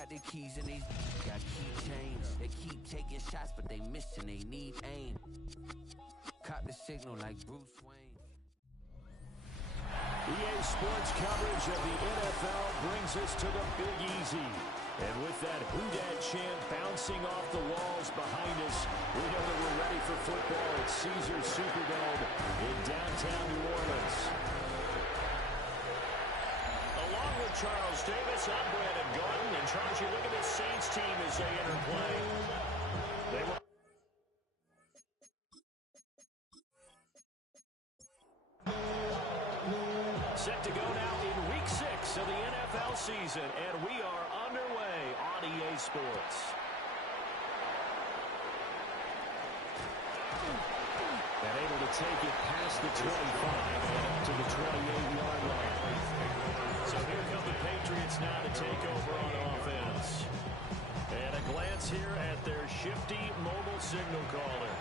got the keys and these got keychains. They keep taking shots, but they missing, they need aim. Caught the signal like Bruce Wayne. EA Sports coverage of the NFL brings us to the Big Easy. And with that Who Dat chant bouncing off the walls behind us, we know that we're ready for football at Caesars Superdome in downtown New Orleans. Along with Charles Davis, I'm Brandon Gordon. And Charles, you look at this Saints team as they enter play. They will set to go now in Week 6 of the NFL season, and we are underway on EA Sports. And able to take it past the 25 and up to the 28-yard line. So here come the Patriots now to take over on offense. And a glance here at their shifty mobile signal caller.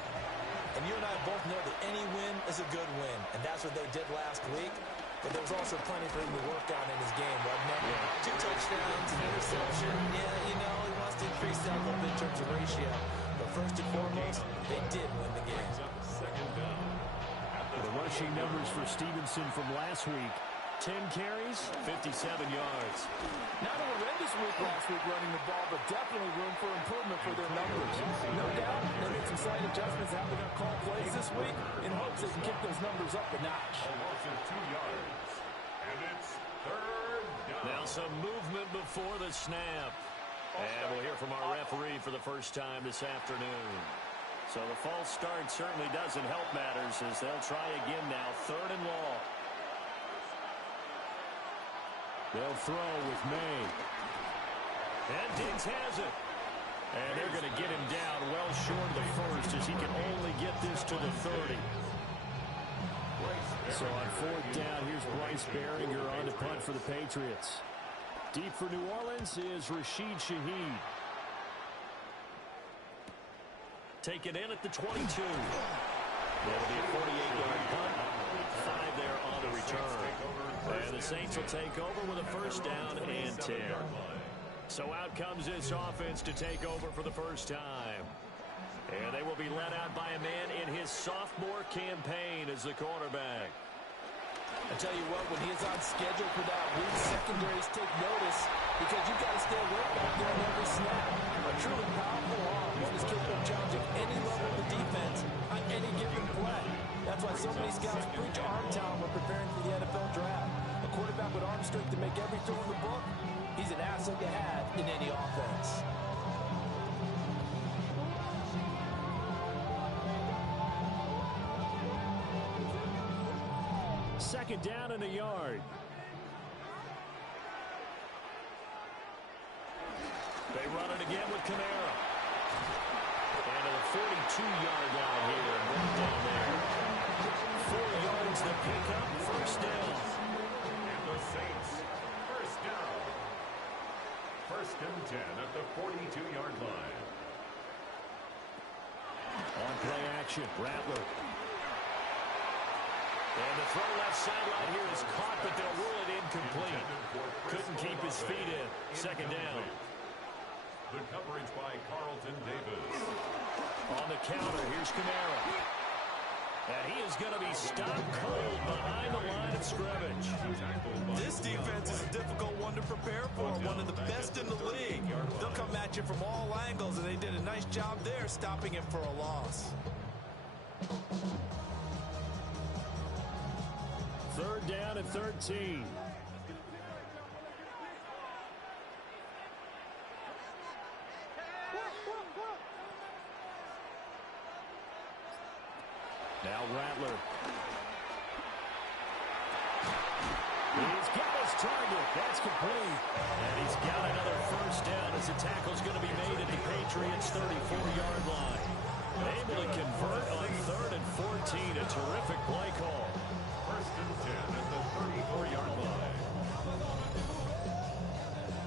And you and I both know that any win is a good win, and that's what they did last week. But there was also plenty for him to work on in his game, wasn't it? Yeah. 2 touchdowns, an interception. Yeah, you know, he wants to increase that a little bit in terms of ratio. But first and foremost, they did win the game. The rushing numbers for Stevenson from last week. 10 carries, 57 yards. Not a horrendous week last week running the ball, but definitely room for improvement for their numbers. No doubt they made some slight adjustments how they're going to call plays this week in hopes they can kick those numbers up a notch. A loss of 2 yards. And it's third down. Now some movement before the snap. And we'll hear from our referee for the first time this afternoon. So the false start certainly doesn't help matters as they'll try again now. 3rd and long. They'll throw with May. And Diggs has it. And they're going to get him down well short of the first as he can only get this to the 30. So on 4th down, here's Bryce Behringer on to punt for the Patriots. Deep for New Orleans is Rashid Shaheed. Taken in at the 22. That'll be a 48-yard punt. 5 there on the return. And the Saints will take over with a first down and 10. So out comes this offense to take over for the first time. And they will be led out by a man in his sophomore campaign as the quarterback. I tell you what, when he is on schedule for that week, secondaries take notice because you've got to stay alert back there on every snap. A truly powerful arm, one is capable of challenging any level of the defense on any given play. That's why so many scouts preach arm talent when preparing for the NFL draft. A quarterback with arm strength to make every throw in the book, he's an asset to have in any offense. Second down and a yard. They run it again with Kamara. And to the 42-yard line here and bring down there. 4 yards to pick up, first down. And the Saints, first down. 1st and 10 at the 42-yard line. On play action, Rattler. And the throw left sideline here is caught, but they'll rule it incomplete. Couldn't keep his feet in. Second down. The coverage by Carlton Davis. On the counter, here's Kamara. And he is going to be stopped cold behind the line of scrimmage. This defense is a difficult one to prepare for, one of the best in the league. They'll come at you from all angles, and they did a nice job there stopping him for a loss. 3rd down and 13. Now Rattler. He's got his target. That's complete. And he's got another first down as the tackle's going to be made at the Patriots' 34-yard line. Able to convert on 3rd and 14. A terrific play call. 1st and 10 at the 34-yard line.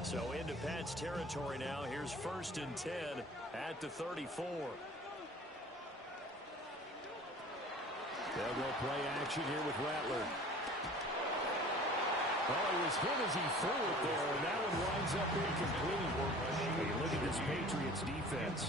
So into Pat's territory now. Here's 1st and 10 at the 34. They'll go play action here with Rattler. Oh, he was hit as he threw it there, and that one winds up incomplete. this Patriots defense.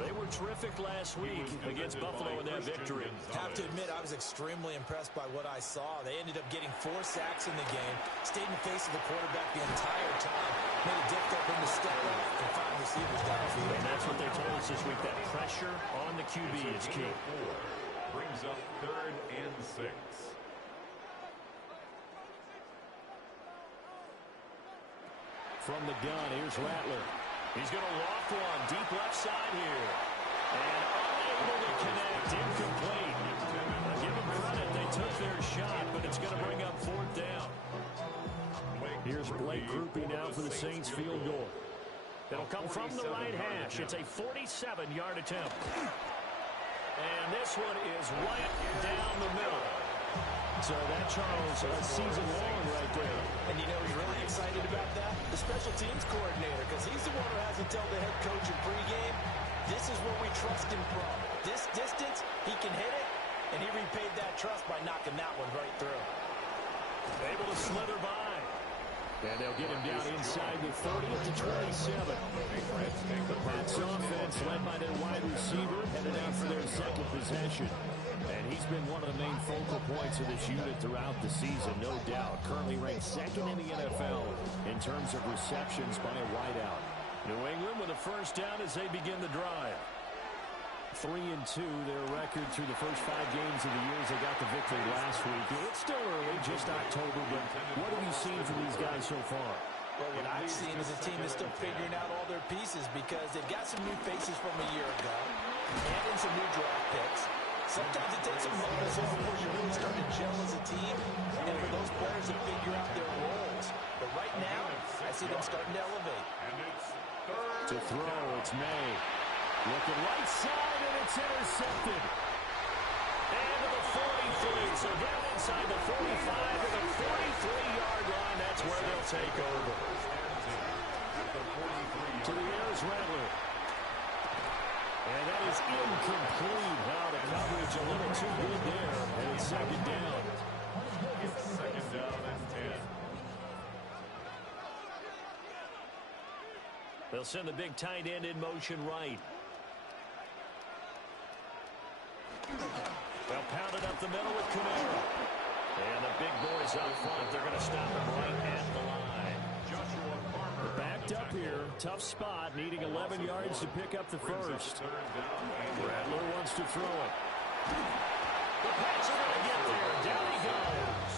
They were terrific last week against Buffalo in that victory. Have to admit, I was extremely impressed by what I saw. They ended up getting 4 sacks in the game, stayed in the face of the quarterback the entire time, made it difficult for him to step up and find receivers downfield. And that's what they told us this week, that pressure on the QB is key. Brings up 3rd and 6. From the gun, here's Rattler. He's going to loft one deep left side here. And unable to connect, incomplete. I'll give them credit, they took their shot, but it's going to bring up 4th down. Here's Blake Groupie now for the Saints field goal. It'll come from the right hash. It's a 47-yard attempt. And this one is right down the middle. So that, Charles, a season long right there. And you know who's really excited about that? The special teams coordinator, because he's the one who has to tell the head coach in pregame, this is what we trust him from. This distance, he can hit it, and he repaid that trust by knocking that one right through. Able to slither by. And they'll get him down inside the 30 to 27. The Pats offense, led by their wide receiver, headed out for their second possession. And he's been one of the main focal points of this unit throughout the season, no doubt. Currently ranked 2nd in the NFL in terms of receptions by a wideout. New England with a first down as they begin the drive. 3-2, their record through the first 5 games of the year as they got the victory last week. It's still early, just October, but what have you seen from these guys so far? Well, what I've seen is a team that's still figuring out all their pieces because they've got some new faces from a year ago and in some new draft picks. Sometimes it takes some moments before you really start to gel as a team and for those players to figure out their roles. But right now, I see them starting to elevate. To throw, it's May. Looking right side, and it's intercepted. And to the 43, so down inside the 45 to the 43-yard line. That's where they'll take over. To the air is Rattler. And that is incomplete. Now the coverage a little too good there, and it's 2nd down. 2nd down and 10. They'll send the big tight end in motion right. They'll pound it up the middle with Camara. And the big boys up front, they're going to stop him right at the line. Backed up here, tough spot, needing 11 yards to pick up the first. Rattler wants to throw it. The Pats are going to get there. Down he goes.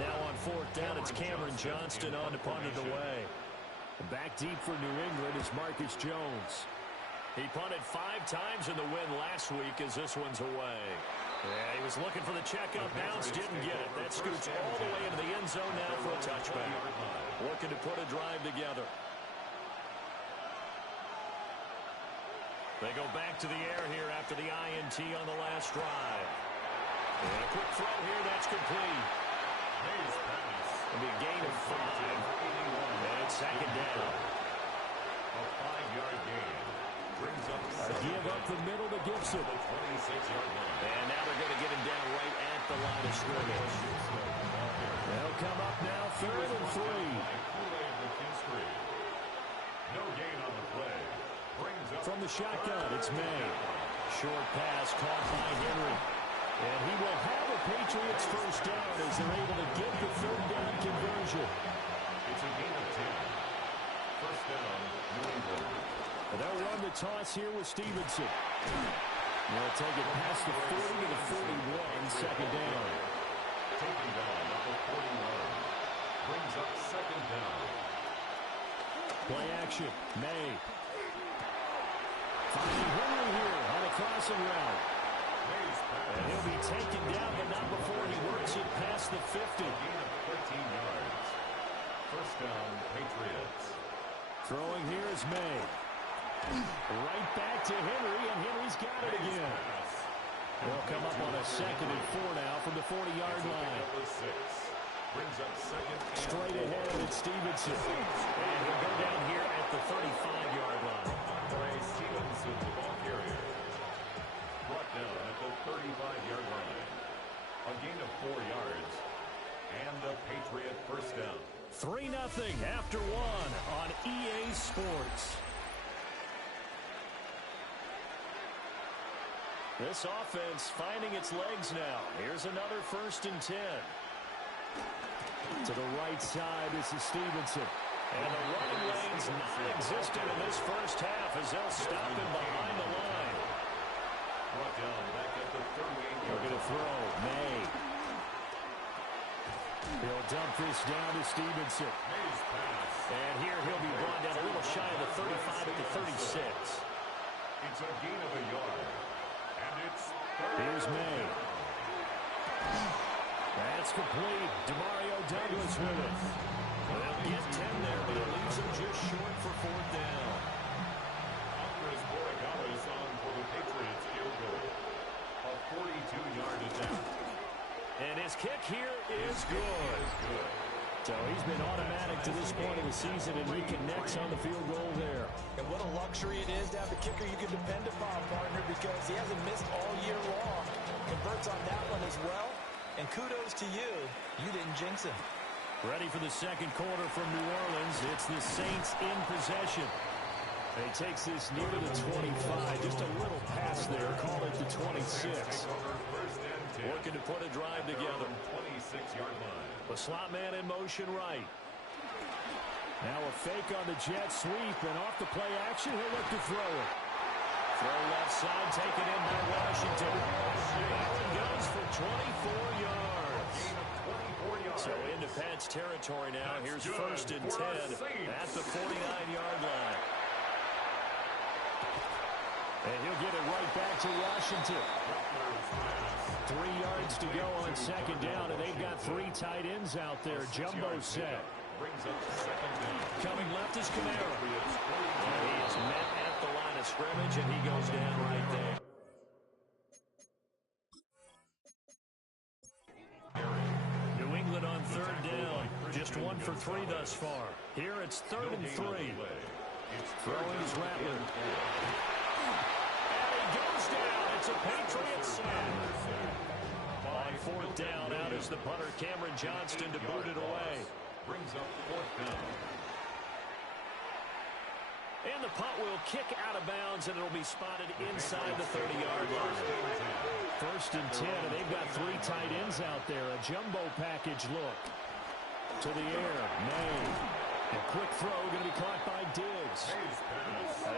Now on 4th down, it's Cameron Johnston on to punt it away. Back deep for New England is Marcus Jones. He punted 5 times in the win last week as this one's away. Yeah, he was looking for the checkup bounce, didn't get it. That scoots all the way into the end zone now for a touchback. Looking to put a drive together. They go back to the air here after the INT on the last drive. And a quick throw here, that's complete. It'll be a gain of 5. And it's 2nd down. A 5-yard gain. Brings up Give up the middle to Gibson. 26-yard line. And now they're going to get him down right at the line of scrimmage. They'll come up now 3rd and 3. No gain on the play. Brings up From the shotgun, it's May. Short pass caught by Henry. And he will have a Patriots first down as they're able to get the 3rd down conversion. It's a gain of 10. First down, New England. And they'll run the toss here with Stevenson. They'll take it past the 40 to the 41, 2nd down. Taking down at the 41. Brings up 2nd down. Play action, May. Finding Henry here on a crossing route. And he'll be taken down, but not before he works it past the 50. Gain of 13 yards. First down, Patriots. Throwing here is May. Right back to Henry, and Henry's got it again. They'll come up on a 2nd and 4 now from the 40-yard line. Brings up 2nd. Straight ahead, it's Stevenson. And he'll go down here at the 35-yard line. Stevenson, the ball carrier. Brought down at the 35-yard line. A gain of 4 yards. And a Patriot first down. 3-0 after 1 on EA Sports. Sports. This offense finding its legs now. Here's another 1st and 10. To the right side, this is Stevenson. And the running lane's non-existent in this first half as they'll stop him behind the line. Brought down back at the 38. They're going to throw. May. He'll dump this down to Stevenson. May's pass. And here he'll be brought down a little shy of the 35 at the 36. It's a gain of a yard. And it's Here's May. That's complete. Demario Douglas with it. They'll get 10 there, but it leaves them just short for 4th down. Andres Borregales on for the Patriots field goal. A 42-yard attempt. And his kick here is good. So he's been automatic to this point of the season, and he connects on the field goal there. And what a luxury it is to have a kicker you can depend upon, partner, because he hasn't missed all year long. Converts on that one as well. And kudos to you. You didn't jinx him. Ready for the second quarter from New Orleans. It's the Saints in possession. He takes this near to the 25. Just a little pass there. Call it the 26. Looking to put a drive together. 26-yard line. The slot man in motion right. Now a fake on the jet sweep, and off the play action, he'll look to throw it. Throw left side, taken in by Washington. That one goes for 24 yards. So into Pat's territory now. Here's 1st and 10 at the 49-yard line. And he'll get it right back to Washington. 3 yards to go on 2nd down, and they've got 3 tight ends out there. Jumbo set. Coming left is Kamara. And he is met at the line of scrimmage, and he goes down right there. New England on 3rd down. Just 1 for 3 thus far. Here it's 3rd and 3. Throwing is Rattler. And he goes down. It's a Patriots sack. On 4th down, out is the punter Cameron Johnston to boot it away. Brings up 4th down. And the punt will kick out of bounds, and it'll be spotted inside the 30-yard line. 1st and 10, and they've got 3 tight ends out there. A jumbo package look. To the air, May. A quick throw going to be caught by Diggs.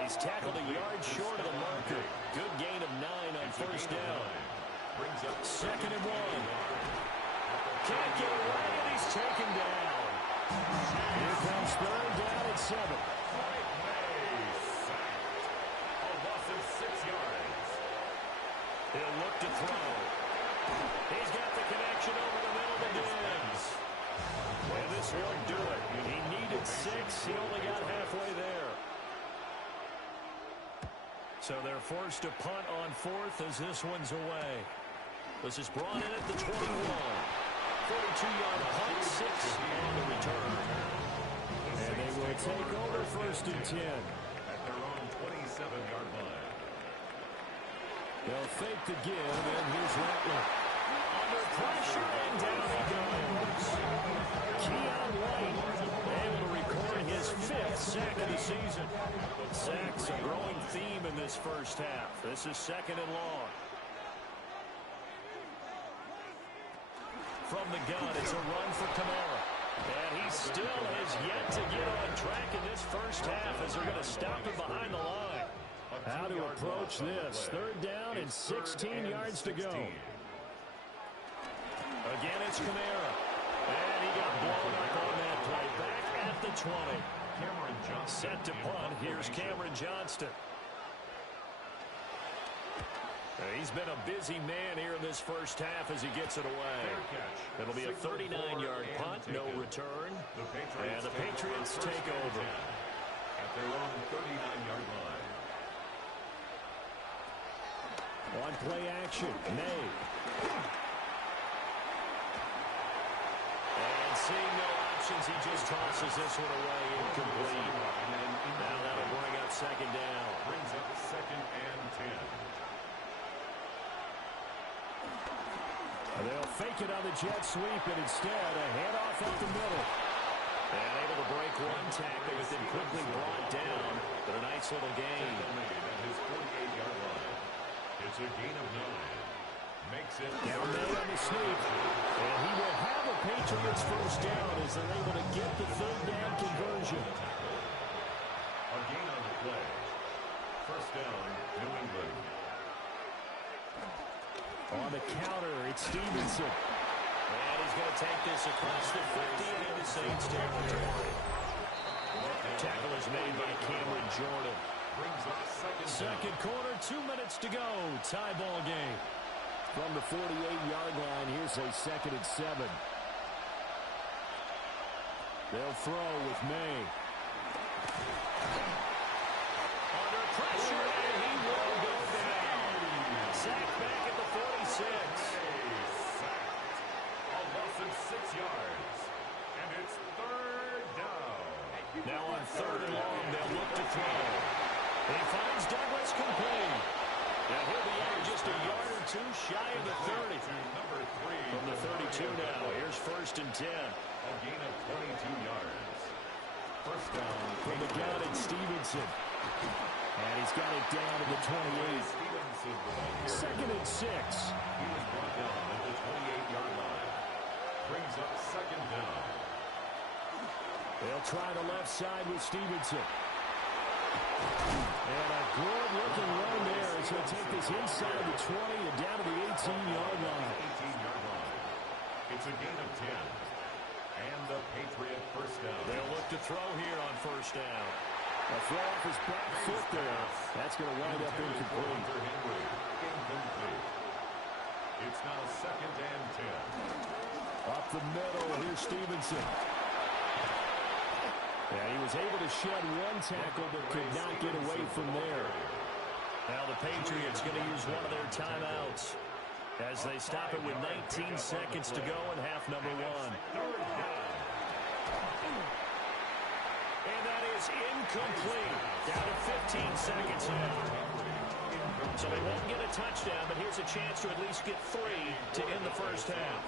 He's tackled a yard short of the marker. Good gain of 9 on 1st down. 2nd and 1. Can't get away, and he's taken down. Here comes 3rd down at 7. He'll look to throw. He's got the connection over the middle to Diggs. And this won't do it. He needed 6. He only got halfway there. So they're forced to punt on 4th as this one's away. This is brought in at the 21. 42-yard punt, 6 on the return. And they will take over 1st and 10. At their own 27-yard line. They'll fake the give, and here's Rattler. Under pressure, and down he goes. Keon White able to record his 5th sack of the season. Sacks a growing theme in this first half. This is 2nd and long. From the gun, it's a run for Kamara. And he still has yet to get on track in this first half as they're going to stop him behind the line. How to approach this. 3rd down and 16 yards to go. Again, it's Kamara. And he got blown up on that play. Back at the 20. Set to punt. Here's Cameron Johnston. He's been a busy man here in this first half as he gets it away. It'll be a 39-yard punt, no return. And the Patriots take over. At their own 39-yard line. On play action, May. And seeing no options, he just tosses this one away incomplete. Now that'll bring up 2nd down. Brings up 2nd and 10. They'll fake it on the jet sweep, and instead a handoff up the middle. And able to break one tackle, but then quickly brought down nice little gain. At his 48-yard line. It's a gain of 9. Makes it Down there on the sneak. And he will have a Patriots first down as they're able to get the third down conversion. A gain on the play. First down, New England. On the counter, it's Stevenson. And he's going to take this across the 50 and into Saints territory. Tackle is made by Cameron Jordan. Brings up Second quarter, 2 minutes to go. Tie ball game. From the 48-yard line, here's a 2nd and 7. They'll throw with May. Under pressure, and he will go down. Sacked back at the 46. sacked. A loss of 6 yards. And it's third down. Now on 3rd and long, they'll look to throw. He finds Douglas complete. Now he'll be out just a yard or two shy of the 30. Number 3. From the 32 now, here's 1st and 10. A gain of 22 yards. First down. From the gun, it's Stevenson. And he's got it down to the 28. Stevenson. 2nd and 6. He was brought down at the 28-yard line. Brings up 2nd down. They'll try the left side with Stevenson. And a good-looking run there as he'll take this inside the 20 and down to the 18-yard line. 18-yard line. It's a gain of 10. And the Patriot first down. They'll look to throw here on 1st down. A throw off his back foot there. That's going to wind up incomplete. Incomplete. It's now 2nd and 10. Up the middle, here's Stevenson. Yeah, he was able to shed one tackle but could not get away from there. Now the Patriots going to use one of their timeouts as they stop it with 19 seconds to go in half number 1. And that is incomplete. Down to 15 seconds left. So they won't get a touchdown, but here's a chance to at least get 3 to end the first half.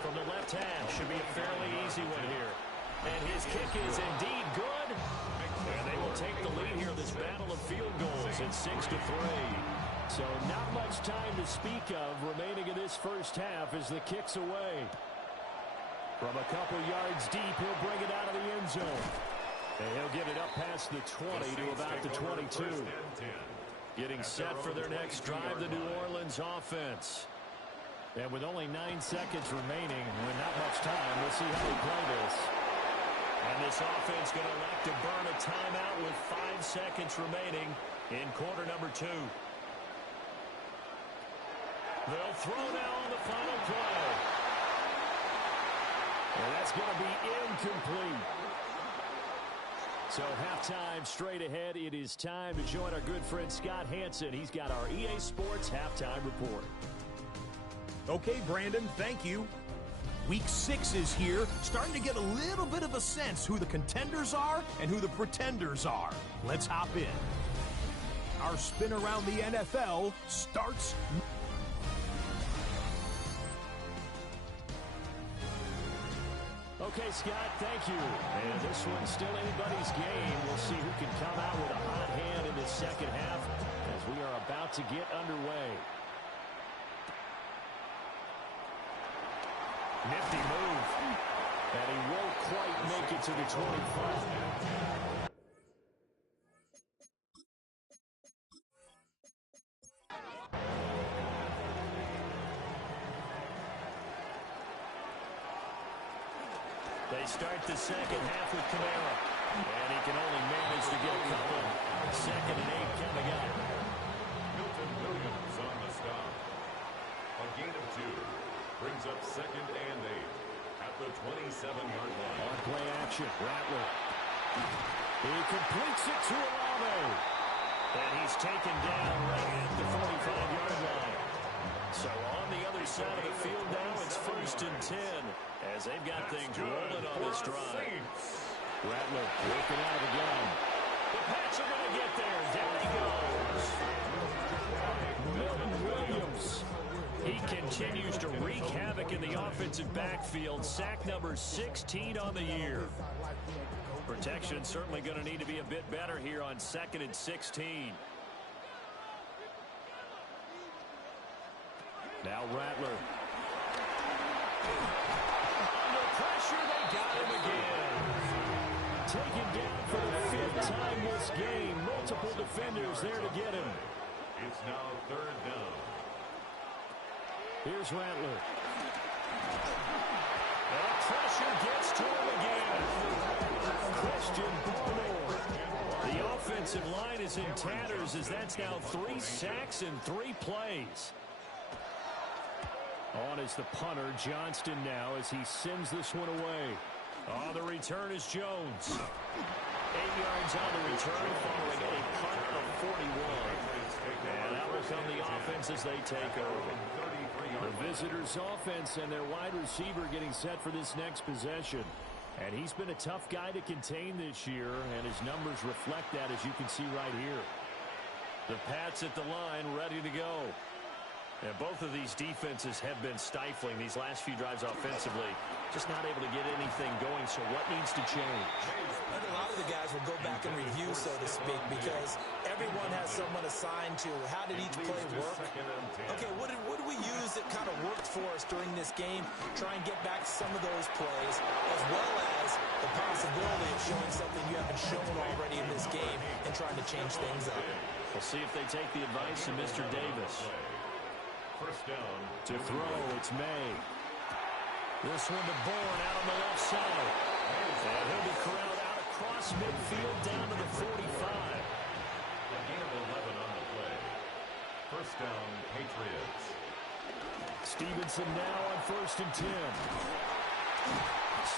From the left half, should be a fairly easy one here. And his kick is indeed good. And they will take the lead here in this battle of field goals at 6-3. So not much time to speak of remaining in this first half as the kick's away. From a couple yards deep, he'll bring it out of the end zone. And he'll get it up past the 20 to about the 22. Getting set for their next drive, the New Orleans offense. And with only 9 seconds remaining and not much time, we'll see how they play this. And this offense going to elect to burn a timeout with 5 seconds remaining in quarter number 2. They'll throw now on the final play. And that's going to be incomplete. So halftime straight ahead. It is time to join our good friend Scott Hansen. He's got our EA Sports halftime report. Okay, Brandon, thank you. Week 6 is here, starting to get a little bit of a sense who the contenders are and who the pretenders are. Let's hop in. Our spin around the NFL starts. Okay, Scott, thank you. And this one's still anybody's game. We'll see who can come out with a hot hand in this second half as we are about to get underway. Nifty move. And he won't quite make it to the 25. They start the second half with Kamara. And he can only manage to get a couple. 2nd and 8 coming up. Milton Williams on the stop. A gain of 2. Brings up 2nd and 8 at the 27-yard line. On play action, Rattler. He completes it to Olave. And he's taken down right at the 45-yard line. So on the other side of the field now, it's 1st and 10 as they've got things rolling on this drive. Rattler working out of the gun. The Pats are going to get there. Down he goes. Milton Williams. He continues to wreak havoc in the offensive backfield. Sack number 16 on the year. For Protection certainly going to need to be a bit better here on 2nd and 16. Now Rattler. Under pressure, they got him again. Taken down for the 5th time this game. Multiple defenders there to get him. It's now 3rd down. Here's Rattler. And pressure gets to him again. Christian Barmore. The offensive line is in tatters as that's now 3 sacks in 3 plays. On is the punter, Johnston now, as he sends this one away. On the return is Jones. 8 yards on the return following a punt of 41. And out will come the offense as they take over. The visitors' offense and their wide receiver getting set for this next possession. And he's been a tough guy to contain this year, and his numbers reflect that, as you can see right here. The Pats at the line, ready to go. And both of these defenses have been stifling these last few drives offensively. Just not able to get anything going, so what needs to change? And a lot of the guys will go back and review, so to speak, because everyone has someone assigned to how did each play work. Okay, what did we use that kind of worked for us during this game? Try and get back some of those plays, as well as the possibility of showing something you haven't shown already in this game and trying to change things up. We'll see if they take the advice of Mr. Davis. First down. To throw, it's May. This one to Bourne out on the left side. And he'll be corralled out across midfield down to the 45. A gain of 11 on the play. First down, Patriots. Stevenson now on 1st and 10.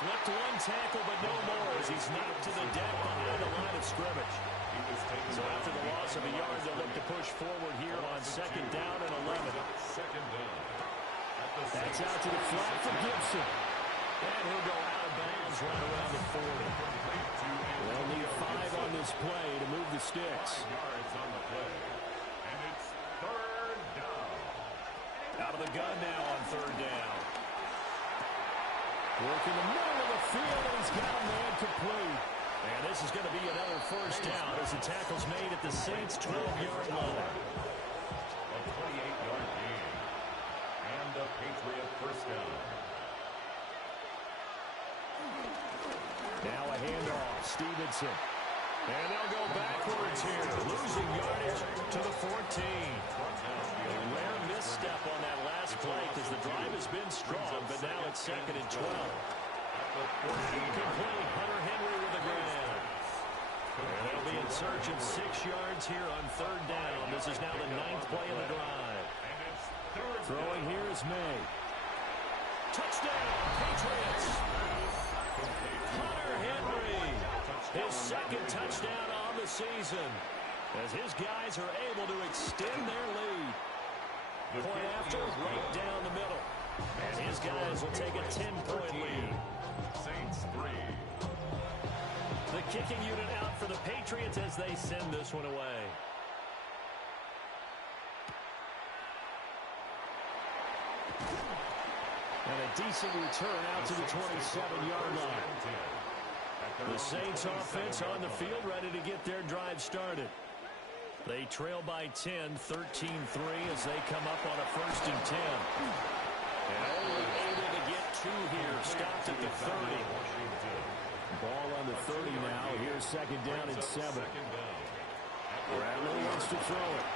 Slipped one tackle, but no more as he's knocked to the deck behind the line of scrimmage. So after the loss of a yard, they'll look to push forward here on 2nd down and 11. Second down. That's out to the flat for Gibson. And he'll go out of bounds right around the 40. They'll need 5 on this play to move the sticks. 5 yards on the play. And it's 3rd down. Out of the gun now on 3rd down. Work in the middle of the field, and he's got a man complete. And this is going to be another 1st down as the tackle's made at the Saints' 12-yard line. A 28-yard gain. And a Patriot first down. Now a handoff, Stevenson. And they'll go backwards here, losing yardage to the 14. A rare misstep on that last play because the drive has been strong, but now it's 2nd and 12. Complete, Hunter Henry with the ground. And they'll be in search of 6 yards here on 3rd down. This is now the 9th play of the drive. Throwing here is May. Touchdown, Patriots. Hunter Henry, his 2nd touchdown on the season, as his guys are able to extend their lead. Point after, right down the middle. And his guys will take a 10-point lead. Saints 3. The kicking unit out for the Patriots as they send this one away. And a decent return out to the 27-yard line. The Saints offense on the field ready to get their drive started. They trail by 10, 13-3 as they come up on a 1st and 10. And only able to get 2 here. Stopped at the 30. Ball on the 30 now. Here's 2nd down and 7. Rattler wants to throw it.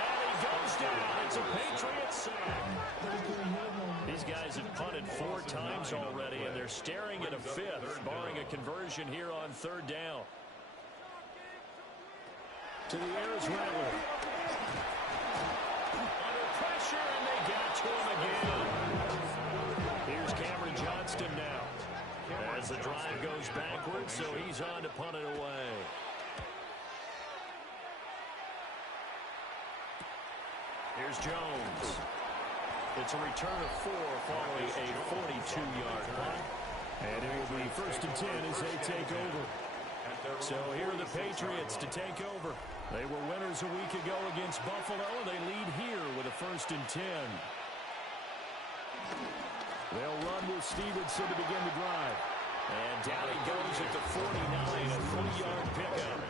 And he goes down. It's a Patriot sack. These guys have punted 4 times already, and they're staring at a 5th, barring a conversion here on 3rd down. To the air is Rattler. Under pressure, and they got to him again. Here's Cameron Johnston now. As the drive goes backwards, so he's on to punt it away. Here's Jones. It's a return of 4 following a 42-yard punt. And it will be 1st and 10 as they take over. So here are the Patriots to take over. They were winners a week ago against Buffalo. They lead here with a 1st and 10. They'll run with Stevenson to begin the drive. And down he goes at the 49, a 40-yard pickup.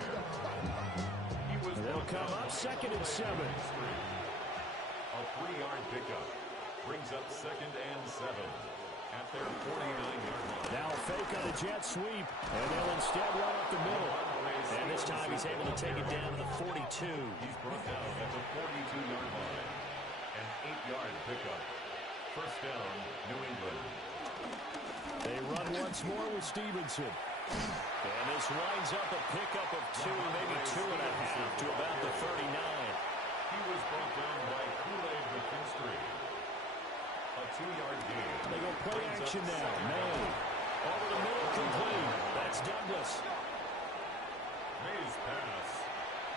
They'll come up 2nd and 7. A 3-yard pickup brings up 2nd and 7 at their 49-yard line. Now fake on a jet sweep, and they'll instead run up the middle. And this time he's able to take it down to the 42. He's brought down at the 42-yard line. An 8-yard pickup. First down, New England. They run once more with Stevenson. And this winds up a pickup of 2, maybe 2.5 to about the 39. He was brought down by Kool-Aid McKinstry. A 2-yard gain. They go play action now. May. Over the middle, complete. That's Douglas. May's pass.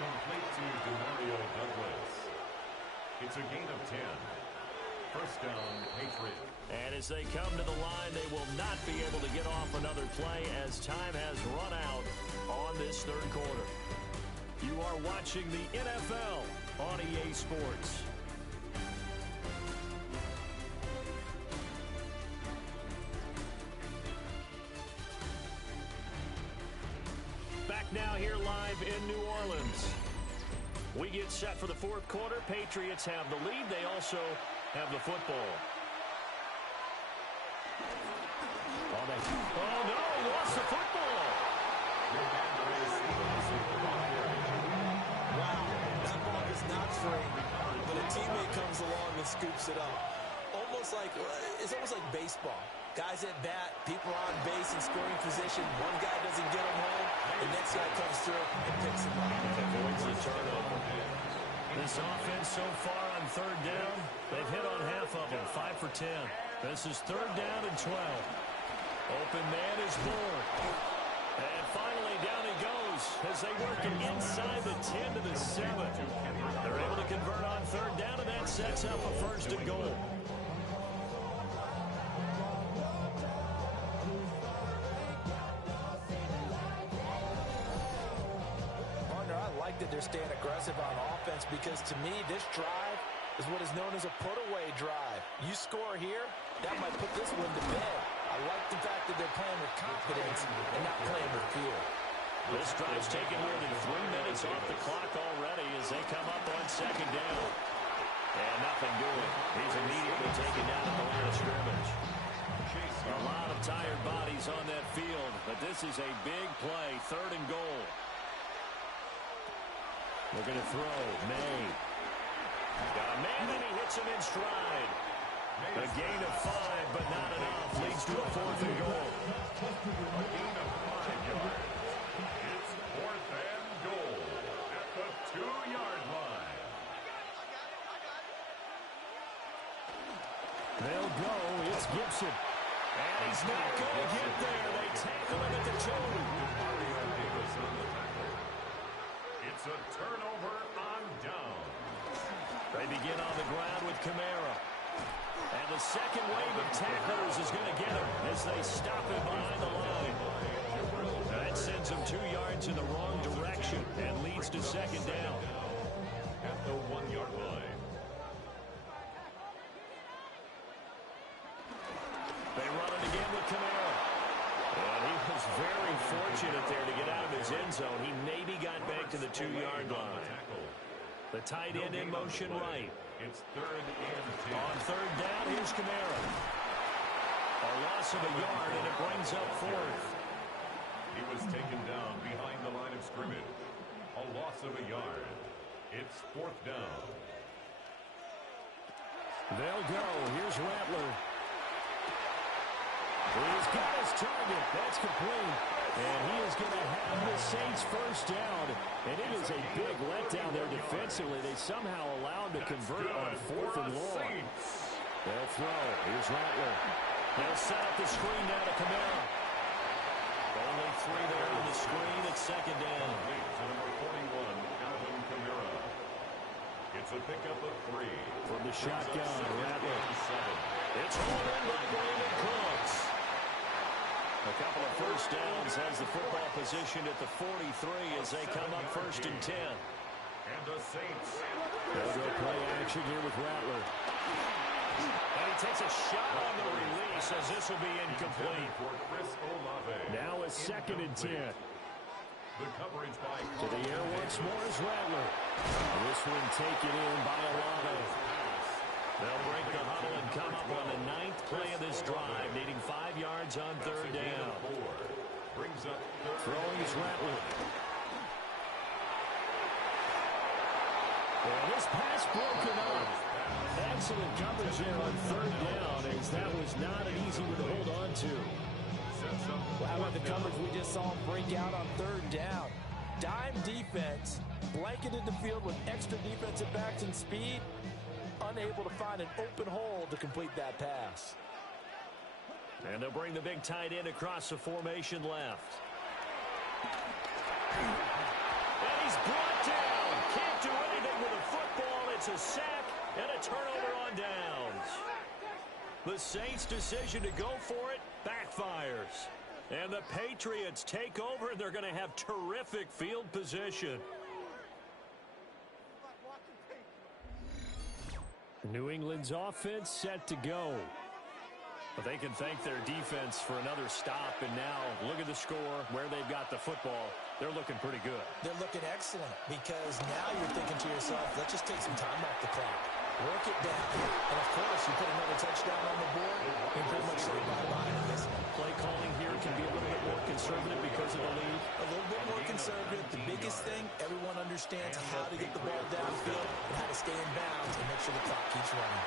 Complete to Demario Douglas. It's a gain of 10. First down, Patriots. And as they come to the line, they will not be able to get off another play as time has run out on this third quarter. You are watching the NFL on EA Sports. Back now here live in New Orleans. We get set for the fourth quarter. Patriots have the lead. They also have the football. Oh, no, he lost the football. Wow, that ball is not free, but a teammate comes along and scoops it up. It's almost like baseball. Guys at bat, people are on base in scoring position. One guy doesn't get him home, the next guy comes through and picks him up. Avoids the turnover. This offense so far on third down, they've hit on half of them, 5 for 10. This is third down and 12. Open man is Moore. And finally down he goes as they work him inside the 10 to the 7. They're able to convert on third down, and that sets up a first and goal. That they're staying aggressive on offense, because to me this drive is what is known as a put-away drive. You score here, that might put this one to bed. I like the fact that they're playing with confidence and not playing with fear. This drive's taken more than 3 minutes off the clock already as they come up on second down. And nothing doing. He's immediately taken down at the line of scrimmage. A lot of tired bodies on that field, but this is a big play, third and goal. They're going to throw. May. Got a man, and he hits him in stride. A gain of 5, but not enough. Leads to a fourth and goal. A gain of 5 yards. It's fourth and goal at the 2-yard line. They'll go. It's Gibson. And he's not going to get there. They tackle him at the 2. It's a turnover on down. They begin on the ground with Kamara. And the second wave of tacklers is going to get him as they stop him behind the line. That sends him 2 yards in the wrong direction and leads to second down. At the 1-yard line. They run it again with Kamara. And he was very fortunate there to get out of his end zone. He maybe got back to the 2-yard line. The tight end in motion right. It's third and 10. On third down, here's Kamara. A loss of a yard, and it brings up fourth. He was taken down behind the line of scrimmage. A loss of a yard. It's fourth down. They'll go. Here's Rattler. He's got his target. That's complete. And he is going to have the Saints first down. And it is a big letdown there defensively. They somehow allow him to convert on fourth and long. They'll throw. Here's Rattler. They'll set up the screen now to Kamara. Only 3 there on the screen at second down. To number 41, Alvin Kamara. It's a pickup of 3. From the shotgun, Rattler. It's hauled in by Brandon Cooks. A couple of first downs has the football positioned at the 43 as they come up first and 10. And the Saints. They'll go play action here with Rattler. And he takes a shot on the release as this will be incomplete. Now a 2nd and 10. The coverage by To the air once more is Rattler. This one taken in by Olave. They'll break the huddle and come up on the 9th play of this drive, needing 5 yards on 3rd down. Throwing is Rattler. And this pass broken up. Excellent coverage there on 3rd down, as that was not an easy one to hold on to. Well, how about the coverage we just saw him break out on 3rd down? Dime defense, blanketed the field with extra defensive backs and speed, unable to find an open hole to complete that pass. And they'll bring the big tight end across the formation left. And he's brought down. Can't do anything with a football. It's a sack and a turnover on downs. The Saints' decision to go for it backfires. And the Patriots take over, and they're going to have terrific field position. New England's offense set to go. But they can thank their defense for another stop. And now look at the score, where they've got the football. They're looking pretty good. They're looking excellent because now you're thinking to yourself, let's just take some time off the clock. Work it down. And, of course, you put another touchdown on the board, you pretty much say bye-bye to this one. Play calling here can be a little bit more conservative because of the lead. A little bit more conservative. The biggest thing, everyone understands how to get the ball downfield and how to stay in bounds and make sure the clock keeps running.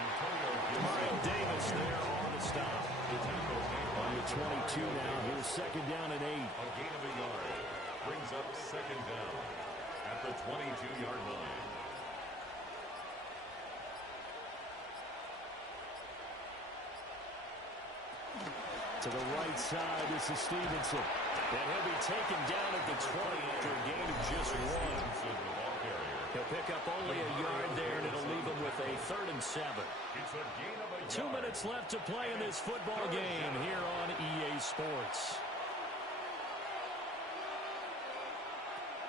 Mario Davis there on the stop. On the 22 now. Here's 2nd down and 8. A gain of a yard brings up 2nd down at the 22-yard line. To the right side, this is Stevenson. And he'll be taken down at the 20 after a gain of just 1. He'll pick up only a yard there, and it'll leave him with a 3rd and 7. 2 minutes left to play in this football game here on EA Sports.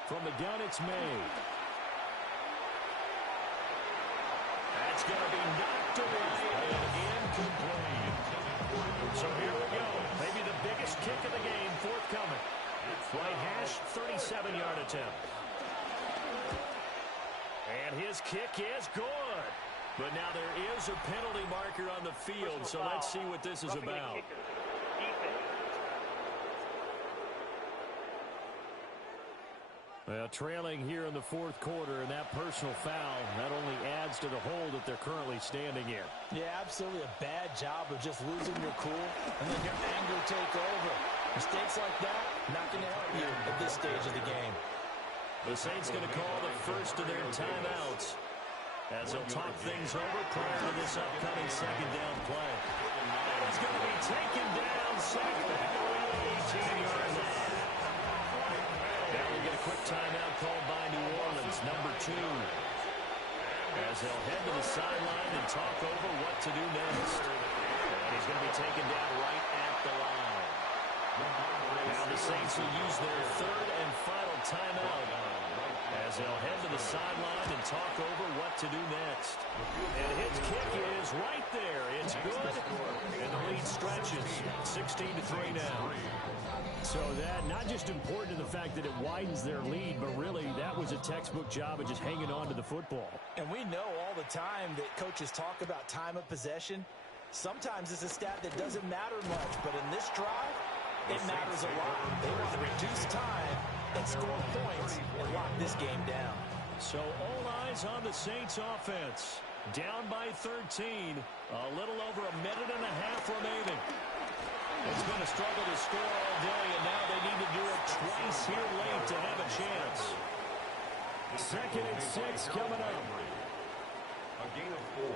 From the gun, it's May. That's going to be knocked away and incomplete. So here we go. Maybe the biggest kick of the game forthcoming. Right hash, 37-yard attempt. And his kick is good. But now there is a penalty marker on the field, so let's see what this is about. Well, trailing here in the 4th quarter, and that personal foul, that only adds to the hole that they're currently standing in. Yeah, absolutely a bad job of just losing your cool and then your anger take over. Mistakes like that, not going to help you at this stage of the game. The Saints going to call the first of their timeouts as they'll talk things over prior to this upcoming 2nd down play. And it's going to be taken down, sacked back around the 18-yard line. Now we get a quick timeout called by New Orleans, number 2. As they'll head to the sideline and talk over what to do next. And he's going to be taken down right at the line. Now the Saints will use their 3rd and final timeout as they'll head to the sideline and talk over what to do next. And his kick is right there. It's good. And the lead stretches 16-3 now. So that, not just important in the fact that it widens their lead, but really that was a textbook job of just hanging on to the football. And we know all the time that coaches talk about time of possession. Sometimes it's a stat that doesn't matter much, but in this drive, it matters a lot. They want to reduce time and score points and lock this game down. So all eyes on the Saints offense. Down by 13. A little over a minute and a half remaining. It's been a struggle to score all day, and now they need to do it twice here late to have a chance. 2nd and 6 coming up. A gain of 4.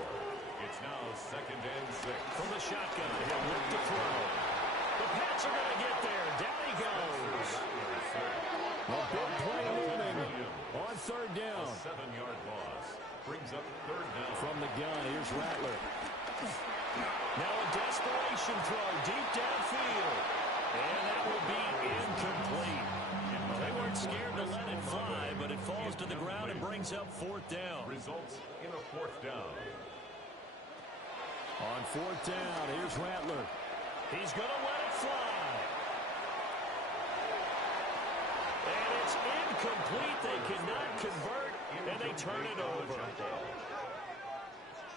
It's now 2nd and 6. From the shotgun, he'll look to throw. The Pats are going to get there. Down he goes. A big play looming on 3rd down. A 7-yard loss brings up 3rd down. From the gun, here's Rattler. Now a desperation throw deep downfield. And that will be incomplete. They weren't scared to let it fly, but it falls to the ground and brings up 4th down. Results in a 4th down. On fourth down, here's Rattler. He's going to let it fly. And it's incomplete. They cannot convert, and they turn it over.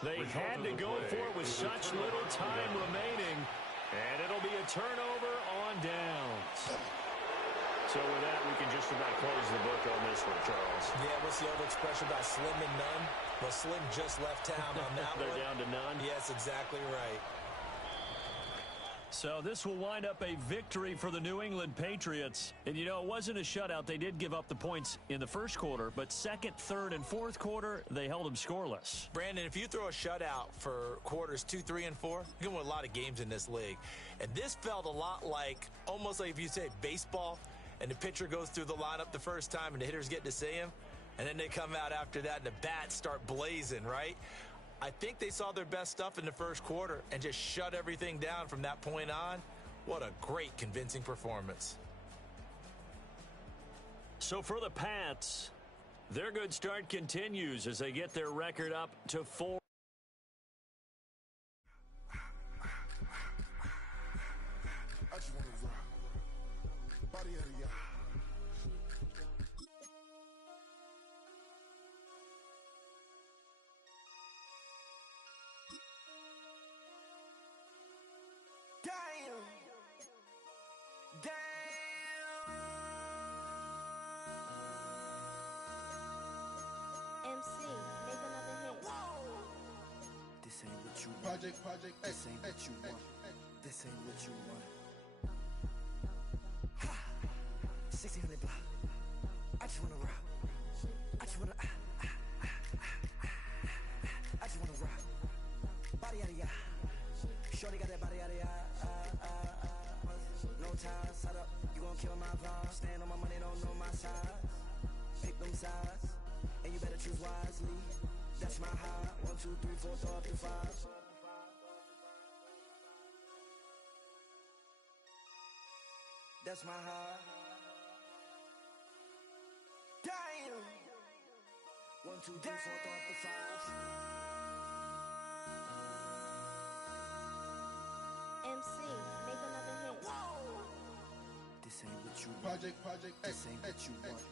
They had to go for it with such little time remaining, and it'll be a turnover on downs. So with that, we can just about close the book on this one, Charles. Yeah, what's the old expression about slim and none? Well, Slim just left town on that one. They're down to none? Yes, exactly right. So this will wind up a victory for the New England Patriots. And, you know, it wasn't a shutout. They did give up the points in the first quarter, but second, third, and fourth quarter, they held them scoreless. Brandon, if you throw a shutout for quarters 2, 3, and 4, you can win a lot of games in this league. And this felt a lot like, almost like if you say baseball, and the pitcher goes through the lineup the first time and the hitters get to see him, and then they come out after that and the bats start blazing, right? I think they saw their best stuff in the first quarter and just shut everything down from that point on. What a great, convincing performance. So for the Pats, their good start continues as they get their record up to 4. This ain't what you want. This ain't what you want. This ain't what you want. Ha! 1600 block. I just wanna rock. I just wanna I just wanna rock. Body out of ya. Shorty got that body out of ya. No time, set up. You gon' kill my vibe. Stand on my money, don't know my size. Pick them sides, and you better choose wisely. That's my high. 1, 2, 3, 4, throw up to 5. That's my high. Damn. 1, 2, 3, 4, throw up to 5. MC, make another hit. This ain't what you want. This ain't what you want.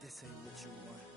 This ain't what you want.